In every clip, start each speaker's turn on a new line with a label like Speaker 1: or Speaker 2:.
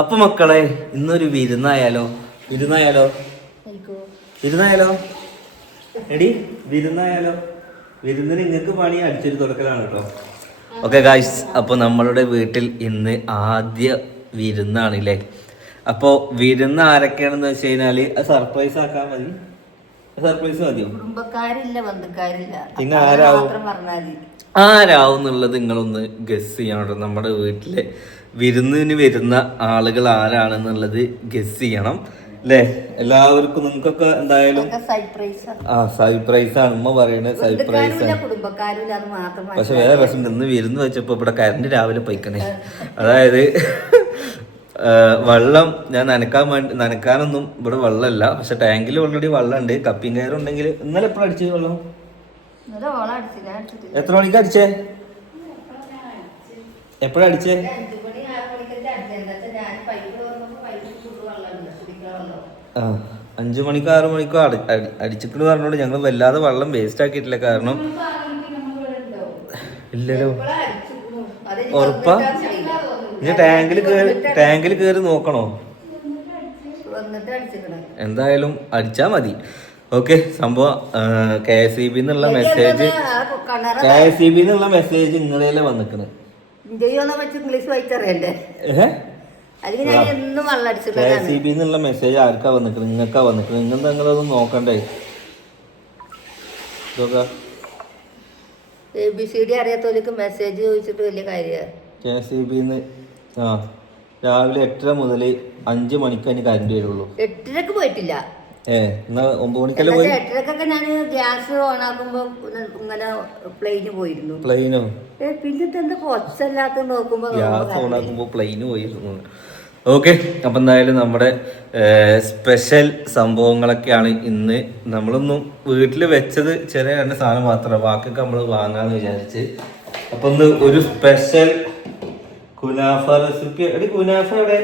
Speaker 1: അപ്പൊ മക്കളെ ഇന്നൊരു വിരുന്നായാലോ? വിരുന്നായാലോ? വിരുന്നായാലോ? എടി വിരുന്നായാലോ? വിരുന്നിന് നിങ്ങൾക്ക് പണി അടിച്ചൊരു തുടക്കലാണ് കേട്ടോ ഓക്കെ ഗായ്സ് അപ്പോൾ നമ്മളുടെ വീട്ടിൽ ഇന്ന് ആദ്യ വിരുന്നാണ് വിരുന്നാണല്ലേ? അപ്പോൾ വിരുന്ന് ആരൊക്കെയാണെന്ന് വെച്ച് കഴിഞ്ഞാൽ സർപ്രൈസ് ആക്കാൻ മതി. സർപ്രൈസ് മതിയോ?
Speaker 2: കുടുംബക്കാരില്ല ബന്ധുക്കാരില്ല.
Speaker 1: പിന്നെ ആരാവും? ആരാവും എന്നുള്ളത് നിങ്ങളൊന്ന് ഗസ് ചെയ്യണം കേട്ടോ നമ്മുടെ വീട്ടിലെ വിരുന്നിന് വരുന്ന ആളുകൾ ആരാണെന്നുള്ളത് ഗസ് ചെയ്യണം. അല്ലേ എല്ലാവർക്കും നിങ്ങൾക്കൊക്കെ എന്തായാലും ആ സർപ്രൈസ് ആണ്. ഉമ്മ പറയുന്നത് സർപ്രൈസ് പക്ഷെ വേറെ പ്രശ്നം ഇന്ന് വിരുന്ന് വെച്ചപ്പോ ഇവിടെ കറണ്ട് രാവിലെ പൊയ്ക്കണേ. അതായത് വെള്ളം ഞാൻ നനക്കാൻ വേണ്ടി നനക്കാനൊന്നും ഇവിടെ വെള്ളമല്ല. പക്ഷെ ടാങ്കിൽ ഓൾറെഡി വെള്ളമുണ്ട്. കപ്പിയും കയറുണ്ടെങ്കിൽ ഇന്നലെ എപ്പോഴും അടിച്ചത് വെള്ളം? എത്ര മണിക്ക് അടിച്ചേ? എപ്പോഴാ അടിച്ചേ?
Speaker 2: അഞ്ചു മണി ആറ് മണിക്കൊക്കെ അടിച്ചത് ഞാൻ പൈപ്പ് തുറന്നപ്പോൾ പൈപ്പിൽ ഫുഡ് വെള്ളമുണ്ട് കുടിക്കാൻ
Speaker 1: ആ അഞ്ചു മണിക്കോ ആറു മണിക്കോ അടി അടി- അടിച്ചിട്ട് പറഞ്ഞോണ്ട് ഞങ്ങൾ വല്ലാതെ വെള്ളം വേസ്റ്റ് ആക്കിയിട്ടില്ല കാരണം ഇല്ലല്ലോ. ഉറപ്പാ? ഇനി ടാങ്കിൽ കയറി ടാങ്കിൽ കയറി നോക്കണോ? എന്തായാലും അടിച്ചാ മതി. ഓക്കെ സംഭവം കെ എസ് ഇ ബി എന്നുള്ള message K S E B എന്നുള്ള മെസ്സേജ് ഇങ്ങളെ വന്നിക്കണ്? കെ എസ് ഇ ബി എന്നുള്ള മെസ്സേജ് ആർക്കാ വന്നിക്കണ്? നിങ്ങൾക്കാ വന്നിക്കണ്? നിങ്ങൾ നിങ്ങളതൊന്നും നോക്കണ്ടേ?
Speaker 2: എ ബി സി ഡി അറിയാത്തവർക്ക് മെസ്സേജ് ചോദിച്ചിട്ട് വലിയ കാര്യമാണ്
Speaker 1: കെ എസ് ഇ ബിന്ന് ആ രാവിലെ എട്ടര മുതൽ അഞ്ച് മണിക്ക് അതിന് കറണ്ട് വരുള്ളൂ.
Speaker 2: എട്ടരക്ക് പോയിട്ടില്ല.
Speaker 1: ഏ എന്നാ ഒമ്പത് മണിക്കല്ലേ പോയി
Speaker 2: എട്ടരക്കൊക്കെ ഞാൻ ഗ്യാസ് ഓൺ ആക്കുമ്പോ ഇങ്ങനെ പ്ലെയിന് പോയിരുന്നു.
Speaker 1: പ്ലെയിനോ?
Speaker 2: ഏ, പിന്നത്തെ എന്താ കൊച്ചല്ലാത്ത നോക്കുമ്പോ
Speaker 1: ഗ്യാസ് ഓണാക്കുമ്പോൾ പ്ലെയിന് പോയിരുന്നു. ഓക്കെ അപ്പം എന്തായാലും നമ്മുടെ സ്പെഷ്യൽ സംഭവങ്ങളൊക്കെയാണ് ഇന്ന് നമ്മളൊന്നും വീട്ടിൽ വെച്ചത് ചെറിയ രണ്ട് സാധനം മാത്രമേ ബാക്കിയൊക്കെ നമ്മൾ വാങ്ങാന്ന് വിചാരിച്ച്. അപ്പം ഇന്ന് ഒരു സ്പെഷ്യൽ കുനാഫ റെസിപ്പി. എടി കുനാഫ എവിടെ?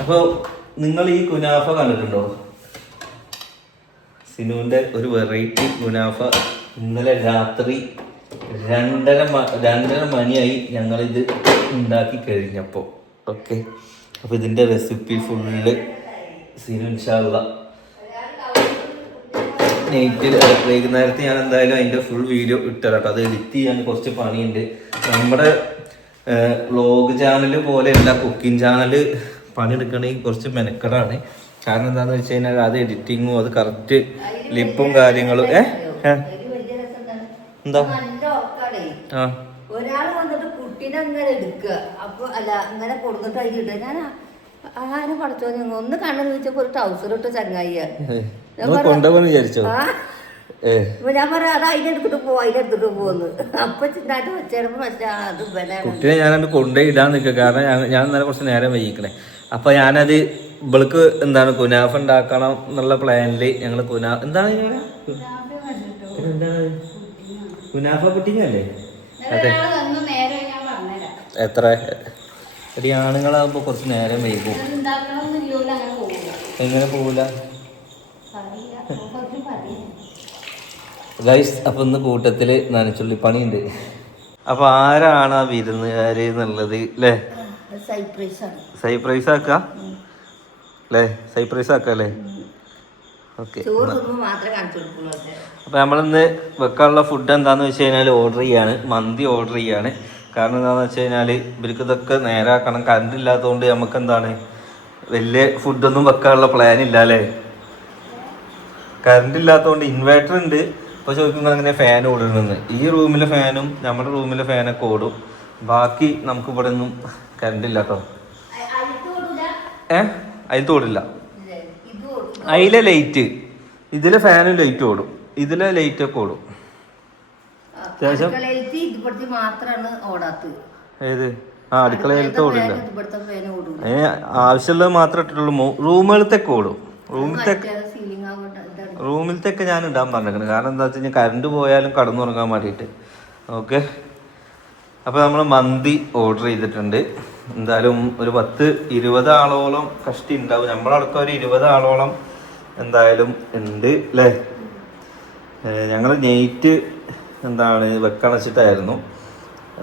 Speaker 1: അപ്പോൾ നിങ്ങൾ ഈ കുനാഫ കണ്ടിട്ടുണ്ടോ? സിനുവിന്റെ ഒരു വെറൈറ്റി കുനാഫ ഇന്നലെ രാത്രി രണ്ടര രണ്ടര മണിയായി ഞങ്ങളിത് ഉണ്ടാക്കി കഴിഞ്ഞപ്പോൾ ഓക്കെ അപ്പോൾ ഇതിന്റെ റെസിപ്പി ഫുള്ള് സിനു ഇൻഷാള്ള നൈറ്റിൽ വൈകുന്നേരത്ത് ഞാൻ എന്തായാലും അതിന്റെ ഫുൾ വീഡിയോ ഇട്ടുതരാം അത് എഡിറ്റ് ചെയ്യാൻ കുറച്ച് പണിയുണ്ട്. നമ്മുടെ വ്ളോഗ് ചാനൽ പോലെയല്ല കുക്കിംഗ് ചാനൽ പണിയെടുക്കണമെങ്കിൽ കുറച്ച് മെനക്കെടാണ്. കാരണം എന്താണെന്ന് വെച്ച് കഴിഞ്ഞാൽ അത് എഡിറ്റിങ്ങും അത് കറക്റ്റ് ലിപ്പും കാര്യങ്ങളും ഏ? എന്താ? ആ.
Speaker 2: ഒരാൾ വന്നിട്ട് കുട്ടീനെ അങ്ങനെ എടുക്കുക. അപ്പൊ അല്ല അങ്ങനെ കൊടുത്തിട്ട് ഞാൻ ആരും പഠിച്ചോ ഒന്ന് കണ്ണെന്ന് വെച്ചപ്പോ ഒരു ട്രൗസർ ഇട്ട് ചങ്ങായിയാ.
Speaker 1: കൊണ്ടുപോകാൻ വിചാരിച്ചോ?
Speaker 2: അപ്പൊ ഞാൻ പറയാം അത് അതിലെടുത്തിട്ട് പോ അതിലെടുത്തിട്ട് പോന്ന് അപ്പൊ ചിന്താട്ട് വെച്ചേടപ്പോ പക്ഷേ ആ, അത് ഇവനാണ്
Speaker 1: കുട്ടിയെ ഞാനത് കൊണ്ടുപോയി ഇടാൻ നിൽക്കുക കാരണം ഞാൻ ഞാൻ ഇന്നലെ കുറച്ച് നേരം വൈകിക്കണേ. അപ്പൊ ഞാനത് ഇവൾക്ക് എന്താണ് കുനാഫ് ഉണ്ടാക്കണം എന്നുള്ള പ്ലാനിൽ ഞങ്ങൾ കുനാഫ് എന്താണ് കുനാഫ കുട്ടിനല്ലേ അല്ലേ? അതെ. എത്ര? ഒരു ആണുങ്ങളാകുമ്പോ കുറച്ച് നേരം വൈകും. എങ്ങനെ പോവില്ല? ഗൈസ് അപ്പൊ ഇന്ന് കൂട്ടത്തിൽ നനച്ചുള്ളി പണിയുണ്ട്. അപ്പൊ ആരാണ് ആ വിരുന്നുകാര് എന്നുള്ളത് അല്ലേ
Speaker 2: സർപ്രൈസ്
Speaker 1: സർപ്രൈസ് ആക്ക? അല്ലേ സൈപ്രൈസ് ആക്ക അല്ലേ? ഓക്കെ. അപ്പൊ നമ്മളിന്ന് വെക്കാനുള്ള ഫുഡ് എന്താന്ന് വെച്ച് കഴിഞ്ഞാൽ ഓർഡർ ചെയ്യാണ്. മന്തി ഓർഡർ ചെയ്യാണ്. കാരണം എന്താണെന്ന് വെച്ച് കഴിഞ്ഞാൽ ഇവർക്ക് ഇതൊക്കെ നേരാക്കണം. കറണ്ട് ഇല്ലാത്തതുകൊണ്ട് നമുക്ക് എന്താണ് വലിയ ഫുഡൊന്നും വെക്കാനുള്ള പ്ലാൻ ഇല്ല അല്ലേ കറണ്ട് ഇല്ലാത്തതുകൊണ്ട് ഇൻവേർട്ടർ ഉണ്ട്. ഇപ്പോൾ ചോദിക്കുമ്പോൾ അങ്ങനെ ഫാൻ ഓടുന്നത് ഈ റൂമിലെ ഫാനും നമ്മുടെ റൂമിലെ ഫാനൊക്കെ ഓടും. ബാക്കി നമുക്ക് ഇവിടെ ഒന്നും കറണ്ട് ഇല്ല കേട്ടോ
Speaker 2: ഏഹ്?
Speaker 1: ഏ? അതിൽ തോടില്ല.
Speaker 2: ഓടും.
Speaker 1: അതിലെ ലൈറ്റ് ഇതിലെ ഫാനും ലൈറ്റ് ഓടും. ഇതിലെ ലൈറ്റ് ഒക്കെ ഓടും. അത്യാവശ്യം- ഏത്? ആ അടുക്കളയിലത്തെ ഓടില്ല. ഏ ആവശ്യമുള്ളത് മാത്രമേ ഇട്ടിട്ടുള്ളൂ. മോ- ഓടും. റൂമിലത്തെ റൂമിലത്തൊക്കെ ഞാൻ ഇടാൻ പറഞ്ഞേക്കണം. കാരണം എന്താ വെച്ച് കഴിഞ്ഞാൽ കറണ്ട് പോയാലും കടന്നുറങ്ങാൻ വേണ്ടിയിട്ട്. ഓക്കെ? അപ്പോൾ നമ്മൾ മന്തി ഓർഡർ ചെയ്തിട്ടുണ്ട്. എന്തായാലും ഒരു പത്ത് ഇരുപത് ആളോളം കഷ്ടി ഉണ്ടാവും. നമ്മളടക്കം ഒരു ഇരുപത് ആളോളം എന്തായാലും ഉണ്ട് അല്ലേ ഞങ്ങൾ നെയ്റ്റ് എന്താണ് വെക്കണച്ചിട്ടായിരുന്നു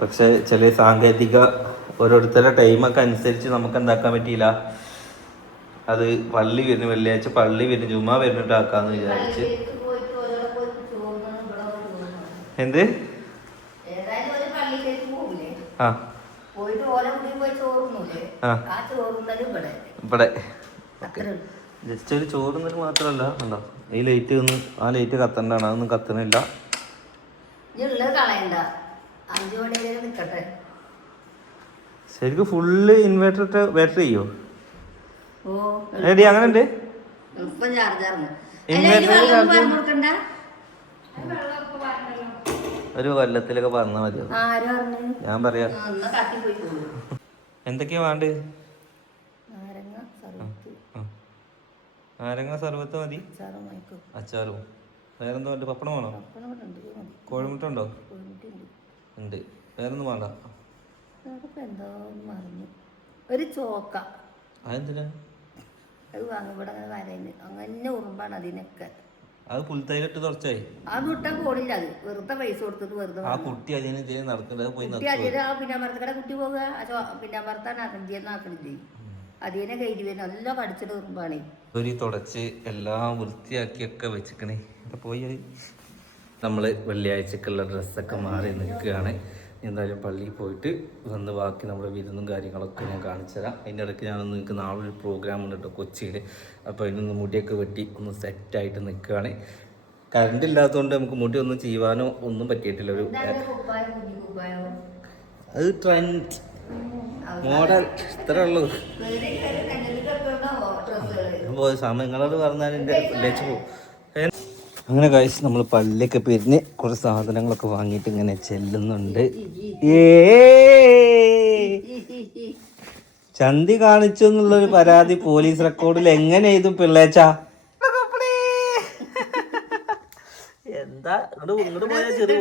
Speaker 1: പക്ഷേ ചില സാങ്കേതിക ഓരോരുത്തരുടെ ടൈമൊക്കെ അനുസരിച്ച് നമുക്ക് എന്താക്കാൻ പറ്റിയില്ല. അത് പള്ളി വരുന്ന വെള്ളിയാഴ്ച പള്ളി വരുന്ന ജുമാ വരുന്നിട്ട് ആക്കാന്ന് വിചാരിച്ച്. എന്ത്? ആ.
Speaker 2: ഇവിടെ.
Speaker 1: ജസ്റ്റ് ഒരു ചോറുന്നത് മാത്രല്ല ഉണ്ടോ ഈ ലൈറ്റ് ഒന്ന് ആ ലൈറ്റ് കത്തണ്ടാണ് അതൊന്നും കത്തണില്ല. ശരിക്കും ഫുള്ള് ഇൻവേർട്ടർ ബാറ്ററി ചെയ്യോ?
Speaker 2: ഓ
Speaker 1: എടി അങ്ങനെ ഉണ്ട് ഒരു കൊല്ലത്തിലൊക്കെ പറഞ്ഞാ മതിയോ?
Speaker 2: പറഞ്ഞു?
Speaker 1: ഞാൻ പറയാ. എന്തൊക്കെയാ വേണ്ട?
Speaker 2: നാരങ്ങ സർവത്ത്.
Speaker 1: നാരങ്ങ സർബത്ത് മതി.
Speaker 2: അച്ചാറും
Speaker 1: വേറെന്തോ ഉണ്ട് പപ്പടം വേണോ?
Speaker 2: പപ്പടം ഉണ്ട് ഇത്
Speaker 1: കോഴിമുട്ട ഉണ്ടോ?
Speaker 2: കോഴിമുട്ടുണ്ട്
Speaker 1: ഉണ്ട്. വേറൊന്നും വേണ്ട.
Speaker 2: ഒരു ചോക്ക.
Speaker 1: അതെന്തിനാ?
Speaker 2: അത് വാങ്ങും ഇവിടെ അങ്ങനെ വരയുന്നു അങ്ങനെ ഉറുമ്പാണ് അതിനൊക്കെ.
Speaker 1: അത് പുൽത്തൈലിട്ട് തുടച്ചായി.
Speaker 2: അത് വിട്ടാൽ പോണില്ല അത്. വെറുതെ പൈസ കൊടുത്തിട്ട് വെറുതെ
Speaker 1: ആ കുട്ടി അതിന് പോയി
Speaker 2: കുട്ടി അതിന് ആ പിന്നാമ്പറത്തക്കടെ കുട്ടി പോകുക ആ ചോ പിന്നാമ്പറത്താണ് ആക്കണ്ടിയെന്ന് ആക്കണില്ലേ അതിനെ കയറ്റി വരുന്ന എല്ലാം കടിച്ചിട്ട് ഉറുമ്പാണേ.
Speaker 1: ഒരു തുടച്ച് എല്ലാം വൃത്തിയാക്കിയൊക്കെ വെച്ചിക്കണേ. പോയി നമ്മൾ വെള്ളിയാഴ്ചക്കുള്ള ഡ്രസ്സൊക്കെ മാറി നിൽക്കുകയാണ്. എന്തായാലും പള്ളിയിൽ പോയിട്ട് വന്ന് ബാക്കി നമ്മുടെ വിരുന്നും കാര്യങ്ങളൊക്കെ ഞാൻ കാണിച്ചു തരാം. അതിന്റെ ഇടയ്ക്ക് ഞാനൊന്ന് നിങ്ങൾക്ക് നാളെ ഒരു പ്രോഗ്രാം ഉണ്ട് കേട്ടോ കൊച്ചിയിൽ. അപ്പോൾ അതിനൊന്ന് മുടിയൊക്കെ വെട്ടി ഒന്ന് സെറ്റായിട്ട് നിൽക്കുകയാണ്. കറണ്ട് ഇല്ലാത്തതുകൊണ്ട് നമുക്ക് മുടി ഒന്നും ചെയ്യുവാനോ ഒന്നും പറ്റിയിട്ടില്ല. ഒരു അത് ട്രെൻഡ് മോഡൽ. ഇത്ര ഉള്ളൂ. പോയ സമയങ്ങളോട് പറഞ്ഞാൽ എന്റെ ലക്ഷ്യം പോകും അങ്ങനെ കഴിച്ച് നമ്മൾ പള്ളിയൊക്കെ പിരിഞ്ഞ് കുറച്ച് സാധനങ്ങളൊക്കെ വാങ്ങിയിട്ട് ഇങ്ങനെ ചെല്ലുന്നുണ്ട്. ഏ ചന്തി കാണിച്ചു എന്നുള്ളൊരു പരാതി പോലീസ് റെക്കോർഡിൽ എങ്ങനെ ചെയ്തു പിള്ളേച്ച? എന്താ? ഇങ്ങോട്ട് പോയാ ചെറിയ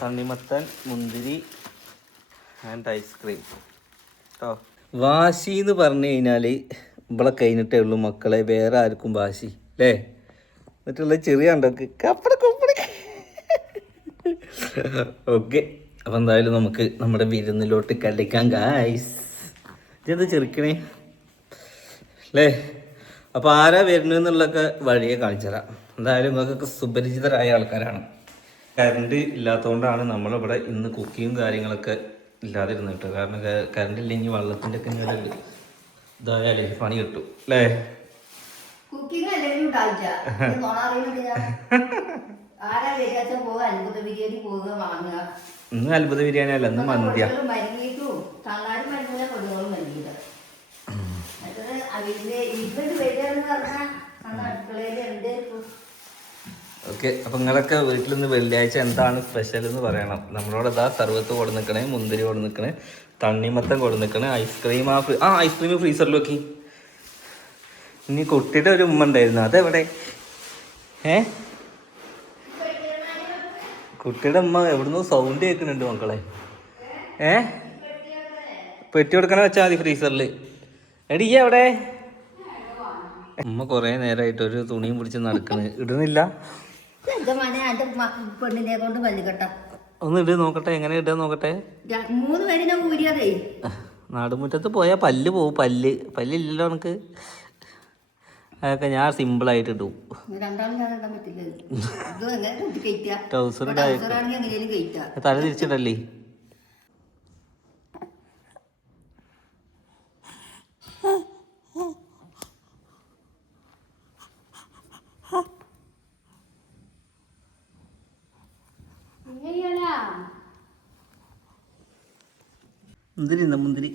Speaker 1: തണ്ണിമത്തൻ മുന്തിരി ആൻഡ് ഐസ്ക്രീം കേട്ടോ വാശി എന്ന് പറഞ്ഞു കഴിഞ്ഞാൽ ഇവിടെ കഴിഞ്ഞിട്ടേ ഉള്ളൂ മക്കളെ. വേറെ ആർക്കും വാശി അല്ലേ എന്നിട്ടുള്ള ചെറിയ ഉണ്ടോക്ക് കപ്പട കുപ്പട. ഓക്കെ. അപ്പം എന്തായാലും നമുക്ക് നമ്മുടെ വിരുന്നിലോട്ട് കളിക്കാം ഗായ്സ് ഇതെന്താ ചെറുക്കണേ അല്ലേ അപ്പോൾ ആരാ വരുന്നു എന്നുള്ളതൊക്കെ വഴിയെ കാണിച്ചു തരാം. എന്തായാലും നിങ്ങൾക്കൊക്കെ സുപരിചിതരായ ആൾക്കാരാണ്. കറണ്ട് ഇല്ലാത്തതുകൊണ്ടാണ് നമ്മളിവിടെ ഇന്ന് കുക്കിങ്ങും കാര്യങ്ങളൊക്കെ ഇല്ലാതിരുന്നത് കേട്ടോ കാരണം കറണ്ട് ഇല്ലെങ്കിൽ വെള്ളത്തിന്റെ ഒക്കെ ഇങ്ങനെ ഇതായാലേ പണി കിട്ടും. അല്ലേ? ഇന്ന് അത്ഭുത ബിരിയാണി അല്ല ഇന്ന് മന്തിയാ. ഓക്കെ അപ്പം നിങ്ങളൊക്കെ വീട്ടിൽ നിന്ന് വെള്ളിയാഴ്ച എന്താണ് സ്പെഷ്യൽ എന്ന് പറയണം. നമ്മളോട് ഇതാ സർവത്ത് കൊടു നിൽക്കണേ മുന്തിരി കൊടു നിൽക്കണേ തണ്ണിമത്തം കൊടു നിൽക്കണേ ഐസ്ക്രീം ആ ആ ഐസ്ക്രീം ഫ്രീസറിൽ വെക്കി. ഇനി കുട്ടിയുടെ ഒരു ഉമ്മ ഉണ്ടായിരുന്നു. അതെവിടെ? ഏ? കുട്ടിയുടെ ഉമ്മ എവിടുന്ന് സൗണ്ട് കേൾക്കുന്നുണ്ട് മക്കളെ. ഏ? പെട്ടി കൊടുക്കണേ വെച്ചാൽ മതി ഫ്രീസറിൽ എടി എവിടെ? ഉമ്മ കുറേ നേരമായിട്ട് ഒരു തുണിയും പിടിച്ച് നടക്കണ്. ഇടുന്നില്ല.
Speaker 2: എന്താ മനെ എന്റെ പെണ്ണിനെ കൊണ്ട് വല്ലുകെട്ട
Speaker 1: ഒന്ന് ഇട് നോക്കട്ടെ എങ്ങനെ ഇടാൻ നോക്കട്ടെ?
Speaker 2: മൂന്ന് പേരിനെ ഊരിയതേ.
Speaker 1: നാടുമുറ്റത്ത് പോയാൽ പല്ല് പോവും പല്ല്. പല്ലില്ലല്ലോ എനിക്ക് അതൊക്കെ ഞാൻ സിമ്പിളായിട്ട് ഇടും.
Speaker 2: രണ്ടാളും തല ഇടാൻ പറ്റില്ല ഇത് എങ്ങനെ കൂട്ടി കയറ്റുക
Speaker 1: ട്രൗസർ ഇടാ
Speaker 2: ട്രൗസറാണെങ്കിൽ എങ്ങനെയും കയറ്റുക
Speaker 1: തല തിരിച്ചിടല്ലേ മുന്തിരി എന്താ മുന്തിരി?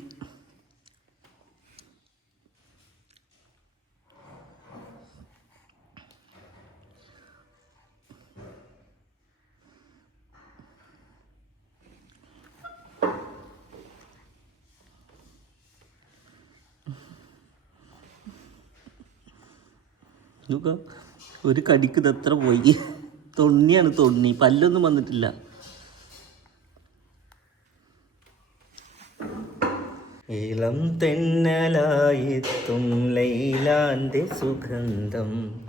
Speaker 1: ഒരു കടിക്ക് ഇതെത്ര പോയി? തൊണ്ണിയാണ് തൊണ്ണി പല്ലൊന്നും വന്നിട്ടില്ല. ഇളം തെന്നലായിത്തും ലൈലാന്റെ സുഗന്ധം.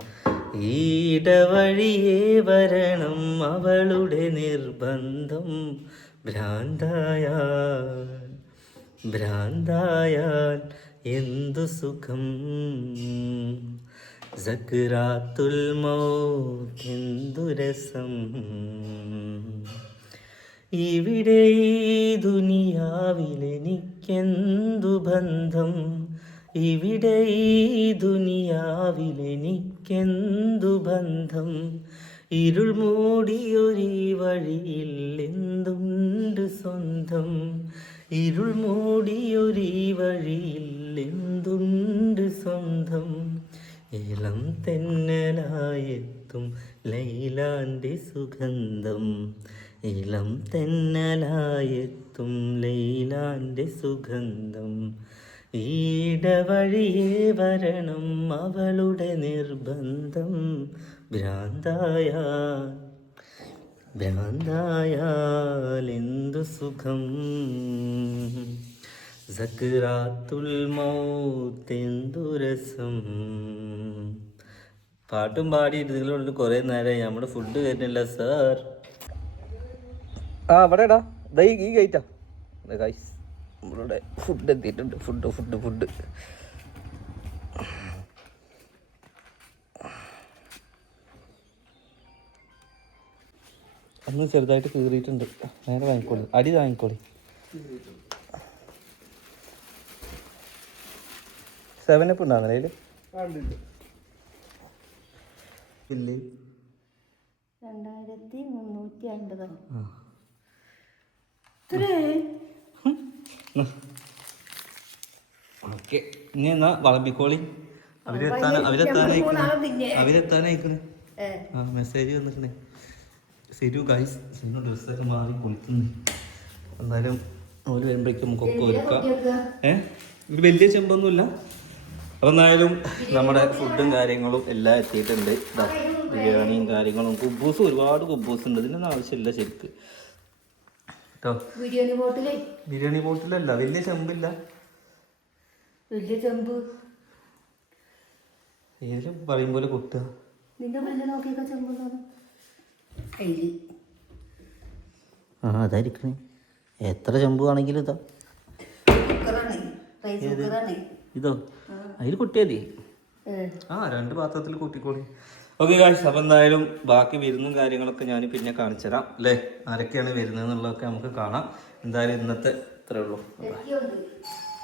Speaker 1: ഈടവഴിയേ വരണം അവളുടെ നിർബന്ധം. ഭ്രാന്തായാൽ ഭ്രാന്തായാൽ എന്തു സുഖം? സക്രാത്തുൽ എന്തു രസം? ഇവിടെ ഈ ദുനിയാവിലെനിക്കെന്തു ബന്ധം? ഇവിടെ ഈ ദുനിയാവിലെനിക്കെന്തു ബന്ധം? ഇരുൾ മൂടിയൊരീ വഴിയിൽ എന്തുണ്ട് സ്വന്തം? ഇരുൾ മൂടിയൊരീ വഴിയിൽ എന്തുണ്ട് സ്വന്തം? ഇളം തെന്നലായെത്തും ലൈലാന്റെ സുഗന്ധം. ഇളം തെന്നലായെത്തും ലൈലാന്റെ സുഗന്ധം. ഈടവഴിയേ വരണം അവളുടെ നിർബന്ധം. ഭ്രാന്തായ ഭ്രാന്തായാലെന്തു സുഖം? സക്രാത്തുൽ മൗത്തെന്തു രസം? പാട്ടും പാടിയിട്ട് നിങ്ങളുണ്ട് കുറേ നേരമായി നമ്മുടെ ഫുഡ് വരുന്നില്ല സാർ ആ ഇവിടെ ഇടാ ദൈ ഈ ഗൈറ്റാ ഗൈസ് നമ്മളുടെ ഫുഡ് എത്തിയിട്ടുണ്ട്. ഫുഡ് ഫുഡ് ഫുഡ് അന്ന് ചെറുതായിട്ട് കീറിയിട്ടുണ്ട്. നേരെ വാങ്ങിക്കോളി. അടി വാങ്ങിക്കോളി. സെവൻ അപ്പ് ഉണ്ടാകുന്നില്ല അതിൽ
Speaker 2: രണ്ടായിരത്തി മുന്നൂറ്റി അൻപതാണ്
Speaker 1: ആ. ഓക്കെ. ഇനി എന്നാ വളമ്പിക്കോളി? അവരെത്താൻ അവരെത്താനായിക്കണേ അവരെത്താനായിക്കണേ
Speaker 2: ഏ.
Speaker 1: ആ മെസ്സേജ് വന്നിട്ടുണ്ടേ. ശരി ഗൈസ് സിന്നു ഡ്രസ്സൊക്കെ മാറി കുളിക്കുന്നു എന്നാലും ഓൽ വരുമ്പോഴേക്കും നമുക്കൊക്കെ ഒരുക്കാം. ഏ? ഇത് വലിയ ചെമ്പൊന്നുമില്ല. അപ്പം എന്നായാലും നമ്മുടെ ഫുഡും കാര്യങ്ങളും എല്ലാം എത്തിയിട്ടുണ്ട്. ബിരിയാണിയും കാര്യങ്ങളും. കുബൂസും ഒരുപാട് കുബൂസ് ഉണ്ട്. ഇതിനൊന്നും ആവശ്യമില്ല ശരിക്ക്. കേട്ടോ
Speaker 2: ബിരിയാണി ബോട്ടിലേ.
Speaker 1: ബിരിയാണി ബോട്ടിലല്ല വലിയ ചെമ്പില്ല.
Speaker 2: വലിയ ചെമ്പ്.
Speaker 1: ഏതിലും പറയും പോലെ കുട്ടുക
Speaker 2: നിന്റെ പല്ല് നോക്കിയൊക്കെ ചെമ്പ് കയ്യിൽ
Speaker 1: ആ അതായിരിക്കണേ. എത്ര ചെമ്പ് ആണെങ്കിലും ഇതാ. ഇതോ? അതിൽ കുട്ടിയതി ആ രണ്ട് പാത്രത്തിൽ കൂട്ടിക്കോളി ഓക്കെ കാശ് അപ്പം എന്തായാലും ബാക്കി വരുന്നും കാര്യങ്ങളൊക്കെ ഞാൻ പിന്നെ കാണിച്ചു തരാം അല്ലേ? ആരൊക്കെയാണ് വരുന്നത് എന്നുള്ളതൊക്കെ നമുക്ക് കാണാം. എന്തായാലും ഇന്നത്തെ ഇത്രേ ഉള്ളൂ.